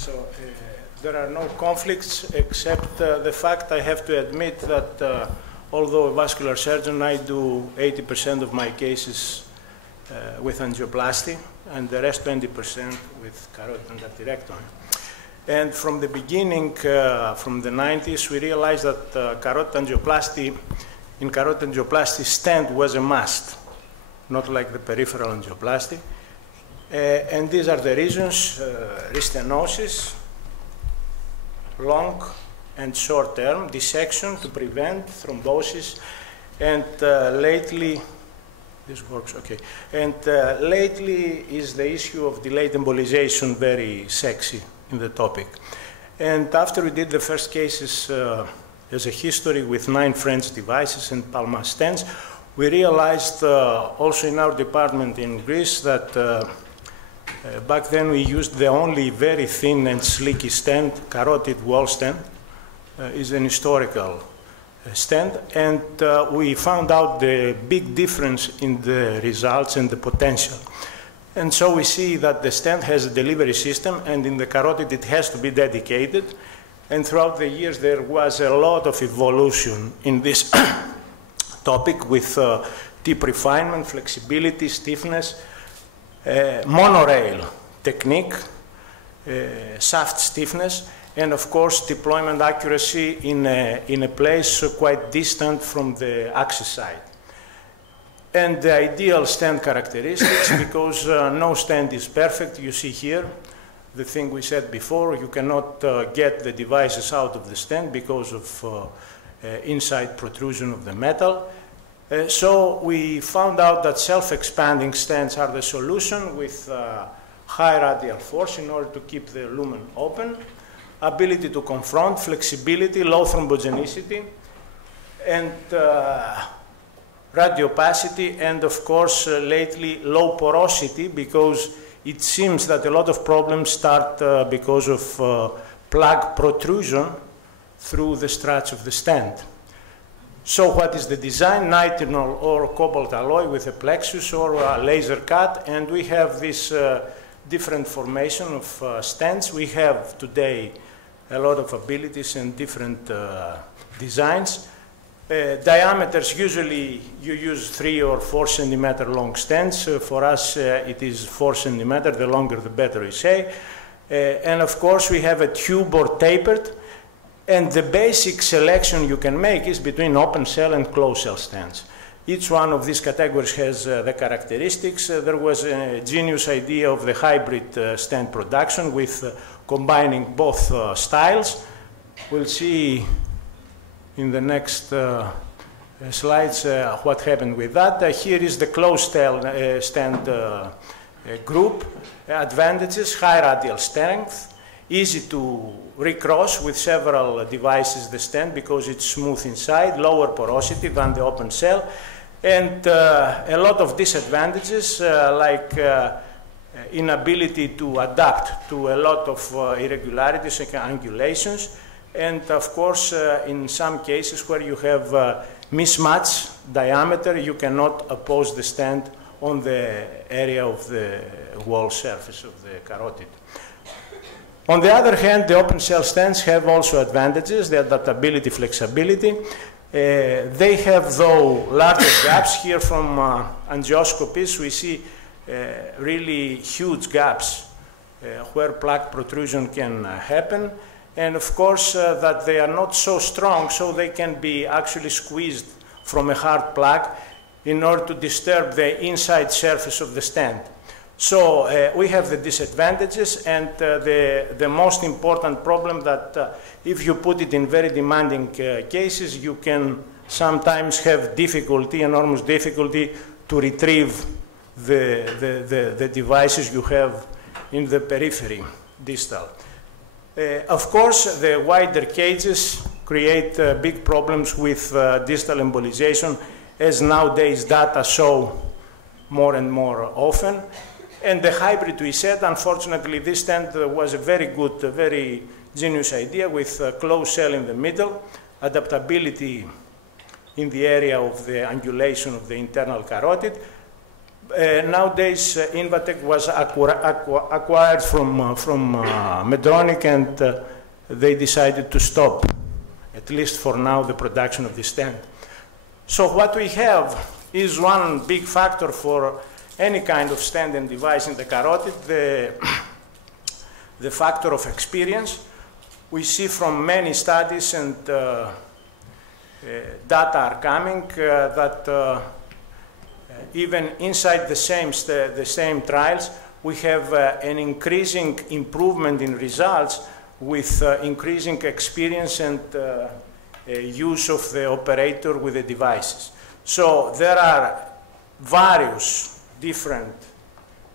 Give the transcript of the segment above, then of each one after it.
So there are no conflicts except the fact I have to admit that although a vascular surgeon, I do 80% of my cases with angioplasty and the rest 20% with carotid endarterectomy. And from the beginning, from the 90s, we realized that carotid angioplasty stent was a must, not like the peripheral angioplasty. And these are the reasons: restenosis, long and short-term dissection to prevent thrombosis, and lately, this works okay. And lately is the issue of delayed embolization, very sexy in the topic. And after we did the first cases as a history with 9 French devices and Palma stents, we realized also in our department in Greece that back then we used the only very thin and sleeky stent, carotid wall stent, is an historical stent, and we found out the big difference in the results and the potential. And so we see that the stent has a delivery system, and in the carotid it has to be dedicated. And throughout the years there was a lot of evolution in this topic with tip refinement, flexibility, stiffness, monorail technique, shaft stiffness, and of course deployment accuracy in a place quite distant from the axis side. And the ideal stent characteristics, because no stent is perfect. You see here the thing we said before, you cannot get the devices out of the stent because of inside protrusion of the metal. So we found out that self-expanding stents are the solution with high radial force in order to keep the lumen open, ability to confront, flexibility, low thrombogenicity, and radiopacity, and of course lately low porosity, because it seems that a lot of problems start because of plug protrusion through the struts of the stent. So what is the design? Nitinol or cobalt alloy with a plexus or a laser cut, and we have this different formation of stents. We have today a lot of abilities and different designs. Diameters, usually you use 3 or 4 centimeter long stents. For us, it is 4 centimeter, the longer the better, we say. And of course, we have a tube or tapered. And the basic selection you can make is between open cell and closed cell stents. Each one of these categories has the characteristics. There was a genius idea of the hybrid stent production with combining both styles. We'll see in the next slides what happened with that. Here is the closed stent group. Advantages: high radial strength, easy to recross with several devices the stent because it's smooth inside, lower porosity than the open cell, and a lot of disadvantages like inability to adapt to a lot of irregularities and angulations, and of course in some cases where you have mismatch diameter, you cannot oppose the stent on the area of the wall surface of the carotid. On the other hand, the open cell stents have also advantages, the adaptability, flexibility. They have, though, larger gaps. Here from angioscopies, we see really huge gaps where plaque protrusion can happen. And of course, that they are not so strong, so they can be actually squeezed from a hard plaque in order to disturb the inside surface of the stent. So we have the disadvantages, and the most important problem that if you put it in very demanding cases, you can sometimes have difficulty, enormous difficulty, to retrieve the devices you have in the periphery, distal. Of course, the wider cages create big problems with distal embolization, as nowadays data show more and more often. And the hybrid we said, unfortunately, this stent was a very good, very genius idea with a closed cell in the middle, adaptability in the area of the angulation of the internal carotid, Nowadays, Invatec was acquired from Medtronic, and they decided to stop, at least for now, the production of this stent. So what we have is one big factor for any kind of stent and device in the carotid, the factor of experience. We see from many studies, and data are coming, that even inside the same trials, we have an increasing improvement in results with increasing experience and use of the operator with the devices. So there are various different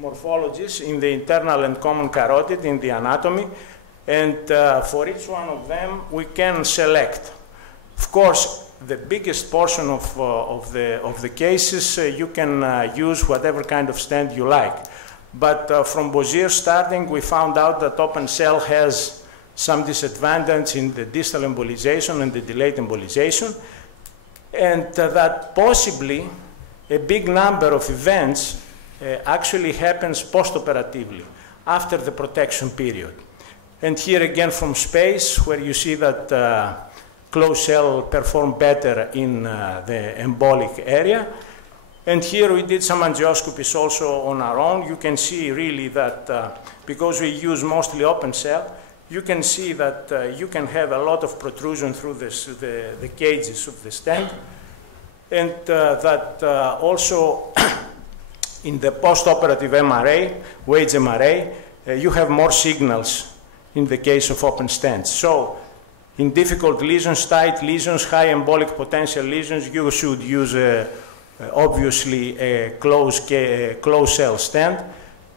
morphologies in the internal and common carotid in the anatomy, and for each one of them we can select. Of course, the biggest portion of the cases you can use whatever kind of stent you like. But from Bozier starting, we found out that open cell has some disadvantage in the distal embolization and the delayed embolization, and that possibly a big number of events actually happens post-operatively, after the protection period. And here again from space, where you see that closed cell perform better in the embolic area. And here we did some angioscopies also on our own. You can see really that because we use mostly open cell, you can see that you can have a lot of protrusion through the cages of the stent. And that also in the post-operative MRA, wage MRA, you have more signals in the case of open stents. So in difficult lesions, tight lesions, high embolic potential lesions, you should use obviously a closed cell stent.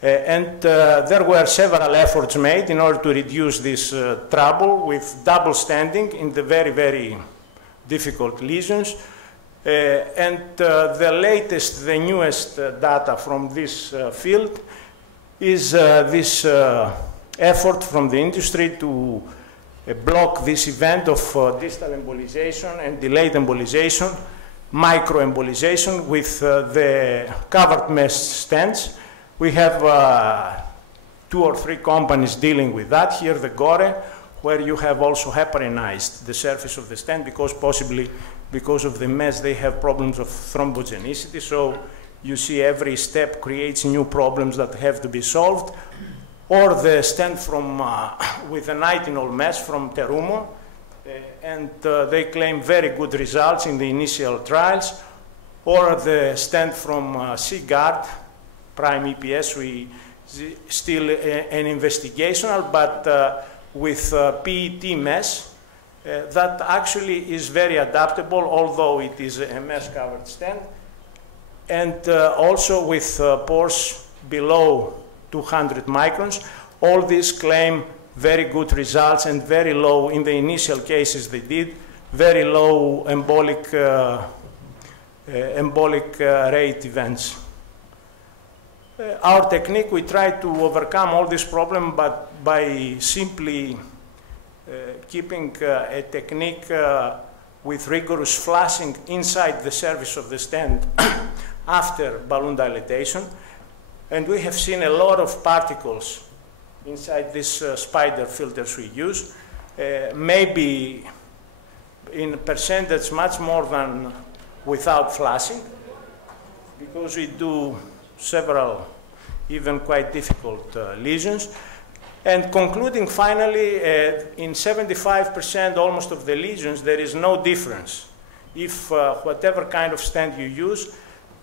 And there were several efforts made in order to reduce this trouble with double stenting in the very, very difficult lesions. And the latest, the newest data from this field is this effort from the industry to block this event of distal embolization and delayed embolization, microembolization with the covered mesh stents. We have 2 or 3 companies dealing with that. Here, the Gore, where you have also heparinized the surface of the stent because possibly because of the mesh they have problems of thrombogenicity. So you see every step creates new problems that have to be solved. Or the stent from, with a nitinol mesh from Terumo, and they claim very good results in the initial trials. Or the stent from Seaguard, Prime EPS, we still an investigational, but with PET mesh, that actually is very adaptable, although it is a mesh-covered stent, and also with pores below 200 microns. All these claim very good results and very low, in the initial cases they did, very low embolic rate events. Our technique, we try to overcome all this problem, but by simply keeping a technique with rigorous flushing inside the surface of the stent after balloon dilatation. And we have seen a lot of particles inside these spider filters we use, maybe in percentage much more than without flushing, because we do several even quite difficult lesions. And concluding finally, in 75% almost of the lesions, there is no difference if whatever kind of stent you use,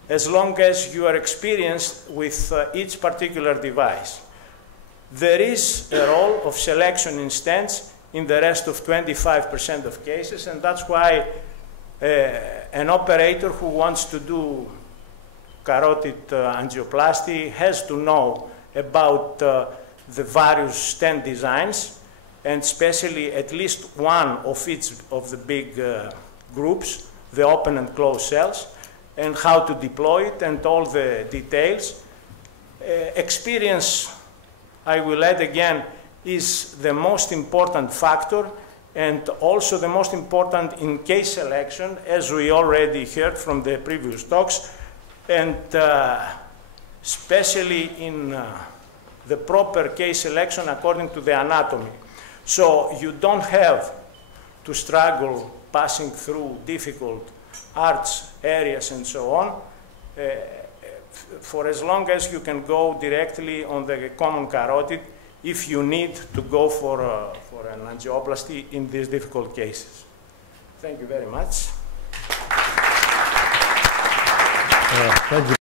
as long as you are experienced with each particular device. There is a role of selection in stents in the rest of 25% of cases, and that's why an operator who wants to do carotid angioplasty has to know about the various stent designs, and especially at least one of each of the big groups, the open and closed cells, and how to deploy it and all the details. Experience, I will add again, is the most important factor, and also the most important in case selection, as we already heard from the previous talks. And especially in the proper case selection according to the anatomy. So you don't have to struggle passing through difficult arch areas and so on, for as long as you can go directly on the common carotid if you need to go for an angioplasty in these difficult cases. Thank you very much. Thank you.